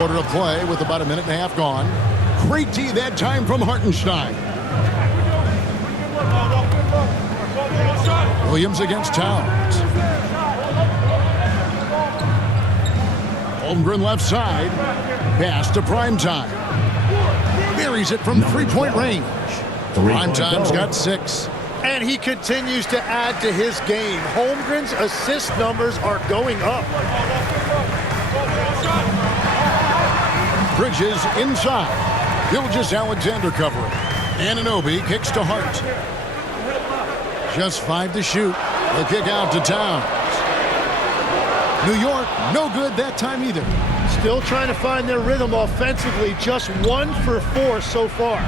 Quarter of play with about a minute and a half gone. Great D that time from Hartenstein. Williams against Towns. Holmgren left side. Pass to Primetime. Buries it from three-point range. Primetime's got 6. And he continues to add to his game. Holmgren's assist numbers are going up. Bridges inside. Gilgeous-Alexander covering. Anunoby kicks to Hart. Just 5 to shoot. The kick out to Towns. New York, no good that time either. Still trying to find their rhythm offensively. Just 1 for 4 so far.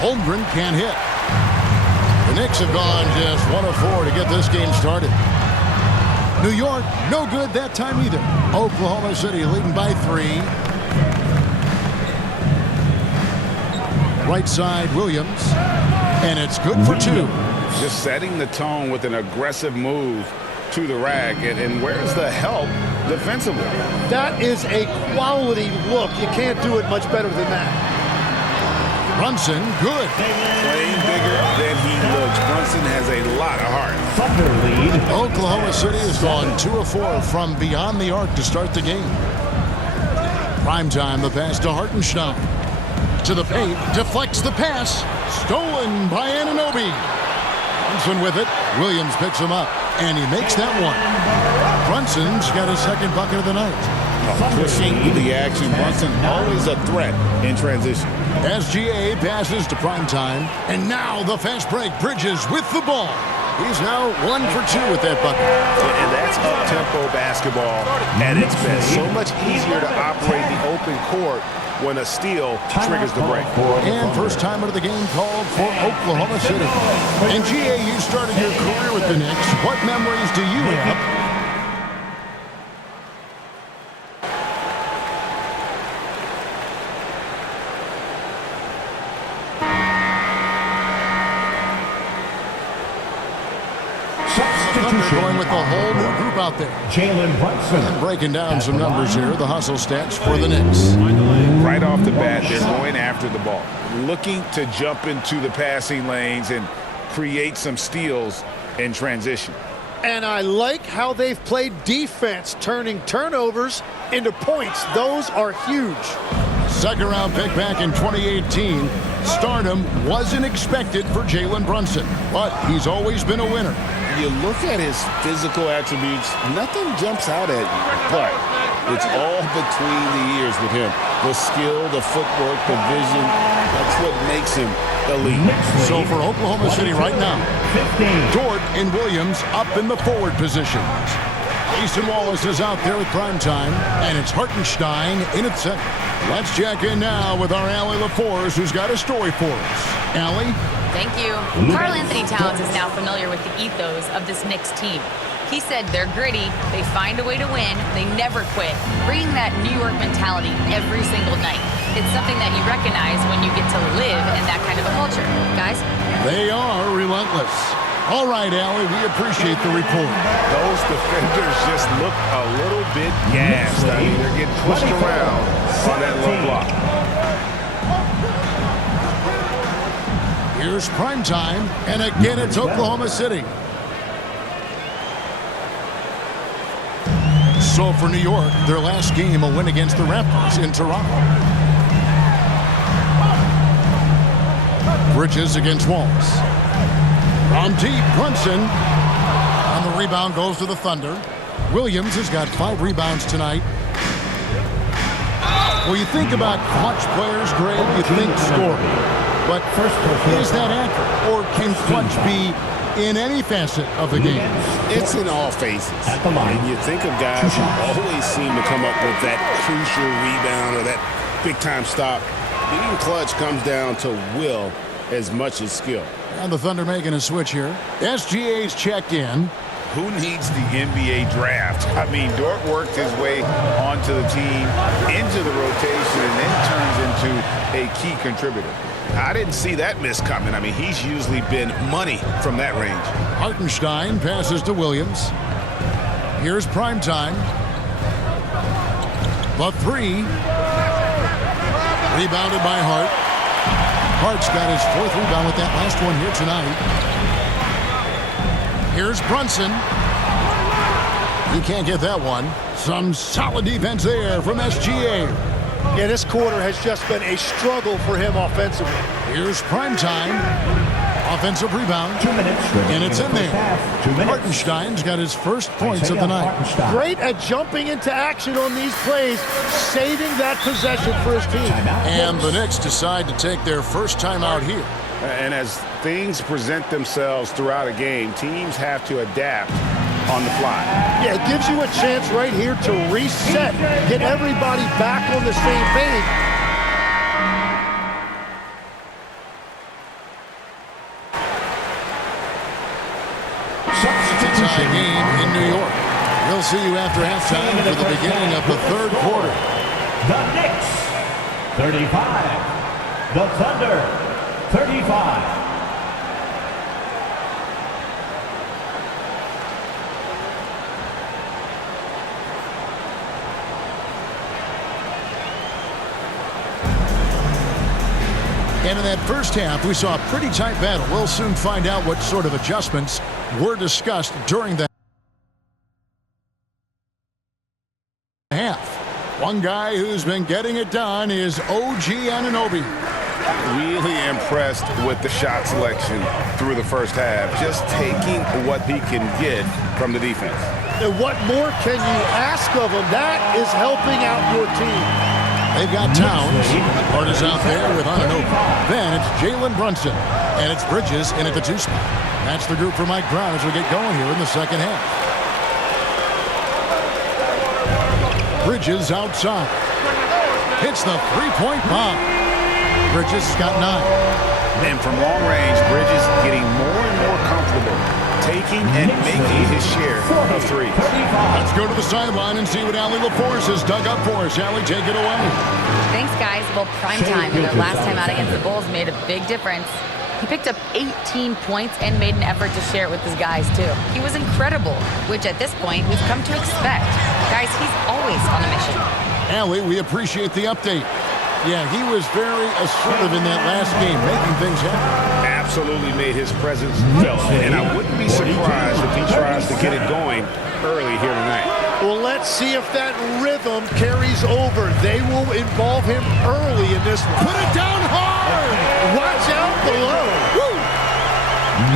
Holmgren can't hit. The Knicks have gone just 1 of 4 to get this game started. New York, no good that time either. Oklahoma City leading by 3. Right side, Williams. And it's good for 2. Just setting the tone with an aggressive move to the rack. And where's the help defensively? That is a quality look. You can't do it much better than that. Brunson, good. Playing bigger than he looks. Brunson has a lot of heart. Thunder lead. Oklahoma City has gone 2 of 4 from beyond the arc to start the game. Primetime, the pass to Hartenstein. To the paint, deflects the pass. Stolen by Anunoby. Brunson with it. Williams picks him up, and he makes that one. Brunson's got his second bucket of the night. Pushing the action. Brunson always a threat in transition. SGA passes to Primetime, and now the fast break. Bridges with the ball. He's now 1 for 2 with that bucket. And that's up-tempo basketball at its best. So much easier to operate the open court when a steal triggers the break. And first timer of the game called for Oklahoma City. And GA, you started your career with the Knicks. What memories do you have? Going with a whole new group out there. Jalen Brunson. Breaking down some numbers here. The hustle stats for the Knicks. Right off the bat, they're going after the ball. Looking to jump into the passing lanes and create some steals in transition. And I like how they've played defense, turning turnovers into points. Those are huge. Second round pick back in 2018. Stardom wasn't expected for Jalen Brunson, but he's always been a winner. You look at his physical attributes, nothing jumps out at you, but it's all between the ears with him. The skill, the footwork, the vision, that's what makes him elite. So for Oklahoma City right now, Dort and Williams up in the forward positions. Easton Wallace is out there with Primetime, and it's Hartenstein in its center. Let's check in now with our Allie LaForce, who's got a story for us. Allie? Thank you. Karl Anthony Towns is now familiar with the ethos of this Knicks team. He said they're gritty, they find a way to win, they never quit, bringing that New York mentality every single night. It's something that you recognize when you get to live in that kind of a culture. Guys? They are relentless. All right, Allie, we appreciate the report. Those defenders just look a little bit gassed. I mean, they're getting pushed around on that low block. Here's Primetime, and again it's Oklahoma City. So for New York, their last game, a win against the Raptors in Toronto. Bridges against Wallace. From deep, Brunson. On the rebound goes to the Thunder. Williams has got 5 rebounds tonight. Well, you think about clutch players, Greg, you think scoring. But is that accurate? Or can clutch be in any facet of the game? It's in all phases. And you think of guys who always seem to come up with that crucial rebound or that big-time stop. Being clutch comes down to will as much as skill. And the Thunder making a switch here. SGA's checked in. Who needs the NBA draft? I mean, Dort worked his way onto the team, into the rotation, and then turns into a key contributor. I didn't see that miss coming. I mean, he's usually been money from that range. Hartenstein passes to Williams. Here's Primetime. The three. Rebounded by Hart. Hart's got his 4th rebound with that last one here tonight. Here's Brunson. He can't get that one. Some solid defense there from SGA. Yeah, this quarter has just been a struggle for him offensively. Here's Primetime. Offensive rebound. 2 minutes. And it's in there. 2 minutes. Hartenstein's got his first points of the night. Great at jumping into action on these plays, saving that possession for his team. And the Knicks decide to take their first timeout here. And as things present themselves throughout a game, teams have to adapt on the fly. Yeah, it gives you a chance right here to reset, get everybody back on the same page. Tie game in New York. We'll see you after halftime for the beginning of the 3rd quarter. The Knicks, 35. The Thunder, 35. And in that first half, we saw a pretty tight battle. We'll soon find out what sort of adjustments were discussed during the half. One guy who's been getting it done is OG Anunoby. Really impressed with the shot selection through the first half. Just taking what he can get from the defense. And what more can you ask of him? That is helping out your team. They've got Towns. Hart is out there with Anunoby. Then it's Jalen Brunson. And it's Bridges in at the 2 spot. That's the group for Mike Brown as we get going here in the second half. Bridges outside. Hits the 3-point bomb. Bridges got 9. And from long range, Bridges getting more and more comfortable taking and making his share of threes. Let's go to the sideline and see what Allie LaForce has dug up for us. Allie, take it away. Thanks, guys. Well, Primetime in their last time out against the Bulls made a big difference. He picked up 18 points and made an effort to share it with his guys, too. He was incredible, which at this point we've come to expect. Guys, he's always on a mission. Allie, we appreciate the update. Yeah, he was very assertive in that last game, making things happen. Absolutely made his presence felt. And I wouldn't be surprised if he tries to get it going early here tonight. Well, let's see if that rhythm carries over. They will involve him early in this one. Put it down hard! Watch out below. Woo!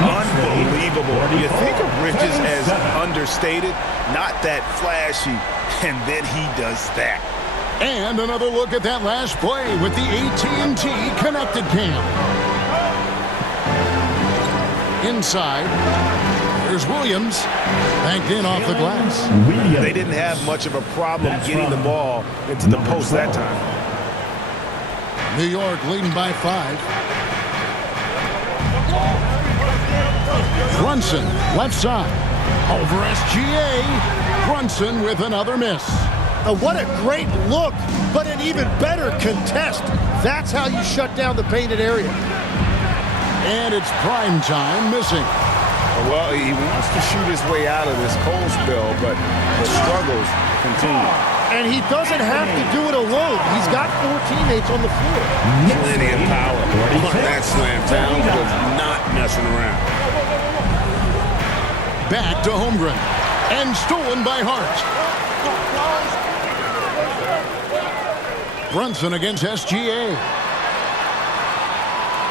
Unbelievable. You think of Bridges as understated, not that flashy, and then he does that. And another look at that last play with the AT&T connected cam. Inside, here's Williams, banked in off the glass. They didn't have much of a problem getting the ball into the post that time. New York leading by 5. Brunson, left side, over SGA. Brunson with another miss. What a great look, but an even better contest. That's how you shut down the painted area. And it's Primetime missing. Well, he wants to shoot his way out of this cold spell, but the struggles continue. And he doesn't have to do it alone. He's got 4 teammates on the floor. Plenty of power on that slam. Towns was not messing around. Back to Holmgren. And stolen by Hart. Brunson against SGA.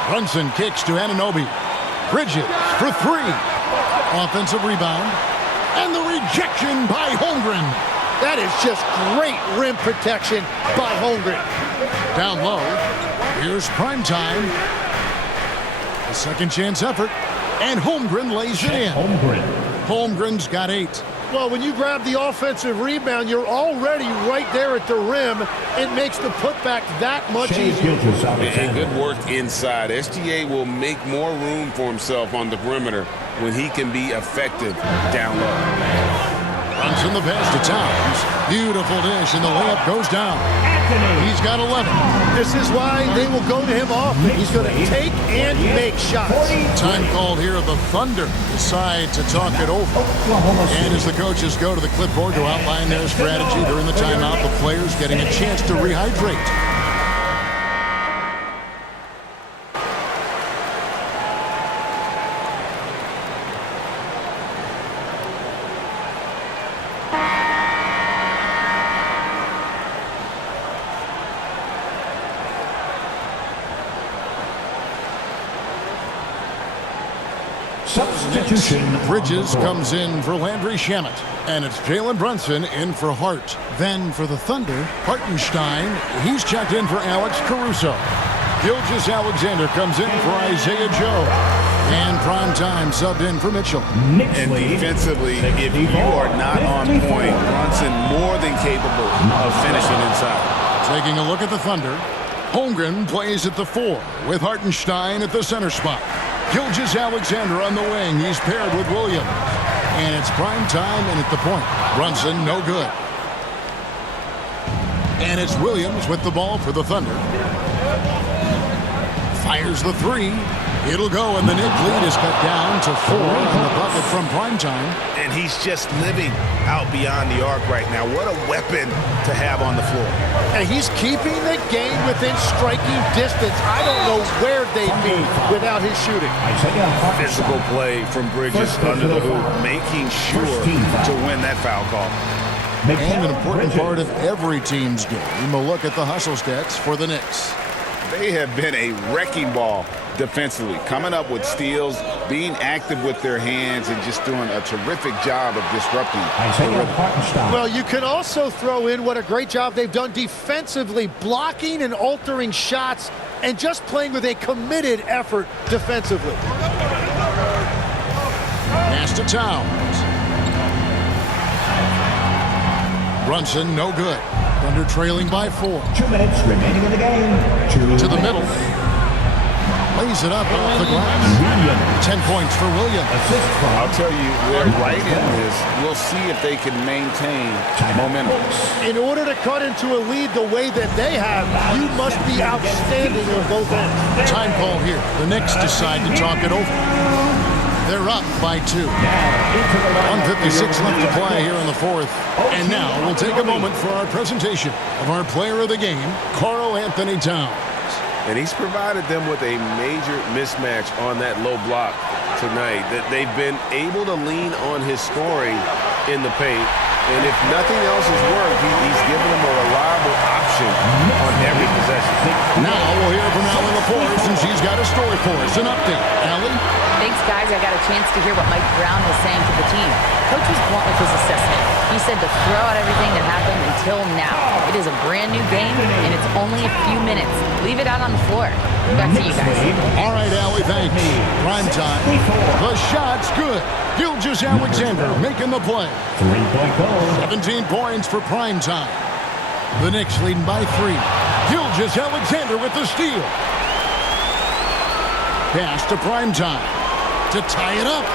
Brunson kicks to Anunoby. Bridges for 3. Offensive rebound. And the rejection by Holmgren. That is just great rim protection by Holmgren. Down low. Here's Primetime. A second chance effort. And Holmgren lays it in. Holmgren's got 8. Well, when you grab the offensive rebound, you're already right there at the rim. It makes the putback that much easier. And good work inside. SGA will make more room for himself on the perimeter when he can be effective down low. Brunson the pass to Towns. Beautiful dish, and the layup goes down. He's got 11. This is why they will go to him often. He's going to take and make shots. Time called here. The Thunder decide to talk it over. And as the coaches go to the clipboard to outline their strategy during the timeout, the players getting a chance to rehydrate. Substitution. Bridges comes in for Landry Shamet. And it's Jalen Brunson in for Hart. Then for the Thunder, Hartenstein. He's checked in for Alex Caruso. Gilgeous Alexander comes in for Isaiah Joe. And Primetime subbed in for Mitchell. And defensively, if you are not on point, Brunson more than capable of finishing inside. Taking a look at the Thunder. Holmgren plays at the 4 with Hartenstein at the center spot. Gilgeous Alexander on the wing. He's paired with Williams. And it's prime time and at the point. Brunson, no good. And it's Williams with the ball for the Thunder. Fires the 3. It'll go, and the Knicks lead is cut down to 4 on the bucket from primetime. And he's just living out beyond the arc right now. What a weapon to have on the floor. And he's keeping the game within striking distance. I don't know where they'd be without his shooting. Physical play from Bridges under the hoop, making sure to win that foul call. And an important part of every team's game, a look at the hustle stats for the Knicks. They have been a wrecking ball defensively, coming up with steals, being active with their hands, and just doing a terrific job of disrupting the rhythm. Well, you can also throw in what a great job they've done defensively, blocking and altering shots and just playing with a committed effort defensively. Pass to Towns. Brunson, no good. Thunder trailing by 4. 2 minutes remaining in the game. To the middle. Lays it up off the glass. 10 points for Williams. I'll tell you, they're right in this. We'll see if they can maintain momentum. In order to cut into a lead the way that they have, you must be outstanding on both ends. Time call here. The Knicks decide to talk it over. They're up by 2. 1:56 left to play here in the 4th. And now we'll take a moment for our presentation of our player of the game, Karl Anthony Towns. And he's provided them with a major mismatch on that low block tonight. That they've been able to lean on his scoring in the paint. And if nothing else has worked, he's given them a reliable option on every possession. Now we'll hear from Allie Laporte, and she's got a story for us. An update. Allie? Thanks, guys. I got a chance to hear what Mike Brown was saying to the team. Coach was blunt with his assessment. He said to throw out everything that happened until now. It is a brand new game, and it's only a few minutes. Leave it out on the floor. Back to you guys. All right, Allie, thanks. Prime time. The shot's good. Gilgeous Alexander making the play. 3-point goal. 17 points for prime time. The Knicks leading by 3. Gilgeous Alexander with the steal. Pass to prime time to tie it up.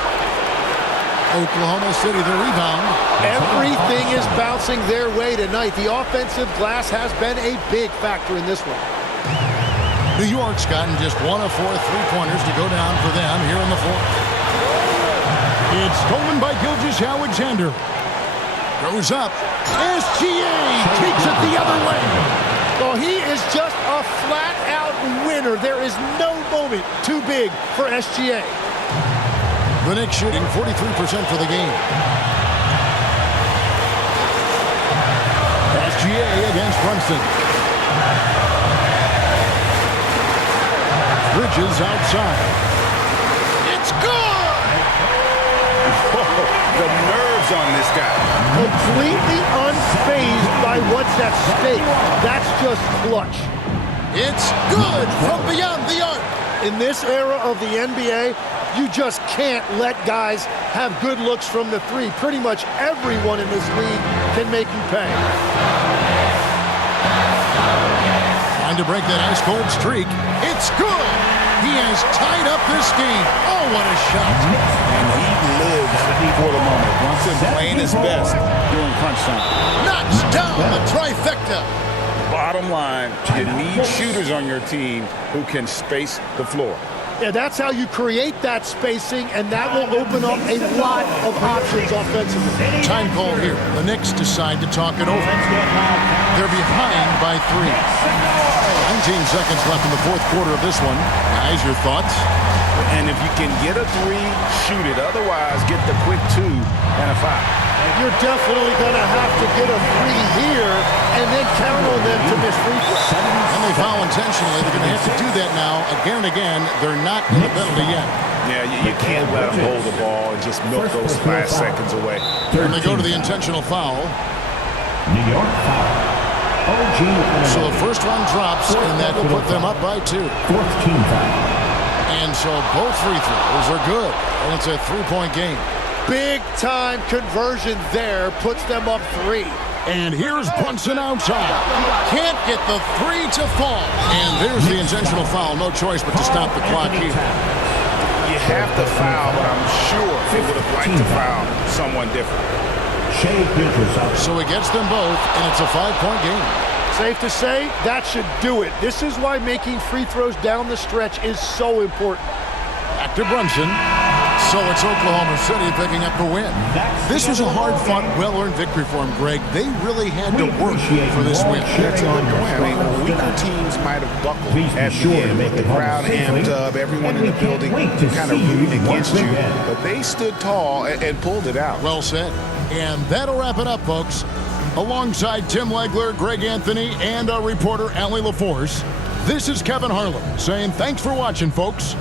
Oklahoma City the rebound. Everything is bouncing their way tonight. The offensive glass has been a big factor in this one. New York's gotten just 1 of 4 3-pointers to go down for them here in the 4th. It's stolen by Gilgeous Alexander. Goes up. SGA takes it the other way. Well, he is just a flat-out winner. There is no moment too big for SGA. The Knicks shooting 43% for the game. SGA against Brunson. Bridges outside. It's good! The nerves on this guy. Completely unfazed by what's at stake. That's just clutch. It's good from beyond the arc. In this era of the NBA, you just can't let guys have good looks from the 3. Pretty much everyone in this league can make you pay. Trying to break that ice-cold streak. It's good! He has tied up this game. Oh, what a shot. And he lives for the moment. Brunson playing his best during crunch time. Knocks down the trifecta. Bottom line, you need shooters on your team who can space the floor. Yeah, that's how you create that spacing, and that will open up a lot of options offensively. Time call here. The Knicks decide to talk it over. they're behind by 3. 19 seconds left in the fourth quarter of this one. Guys, your thoughts? And if you can get a 3, shoot it. Otherwise, get the quick 2 and a foul. You're definitely going to have to get a 3 here and then count on them to miss free throws. And they foul intentionally. They're going to have to do that now again and again. They're not in the penalty yet. Yeah, you can't let them hold the ball and just milk those last seconds away. And they go to the intentional foul. New York foul. OG. So the first one drops, and that will put them up by 2. Fourth team foul. And so both free throws are good. And it's a 3-point game. Big-time conversion there puts them up 3. And here's Brunson outside. Can't get the 3 to fall. And there's the intentional foul. No choice but to stop the clock here. You have to foul, but I'm sure they would have liked to foul someone different. So he gets them both, and it's a 5-point game. Safe to say, that should do it. This is why making free throws down the stretch is so important. Back to Brunson. So it's Oklahoma City picking up the win. This was a hard-fought, well-earned victory for them, Greg. They really had to work for this win. That's a good point. I mean, weaker teams might have buckled at the end with the crowd amped up, everyone in the building kind of rooting against you. But they stood tall and pulled it out. Well said. And that'll wrap it up, folks. Alongside Tim Legler, Greg Anthony, and our reporter, Allie LaForce, this is Kevin Harlan saying thanks for watching, folks.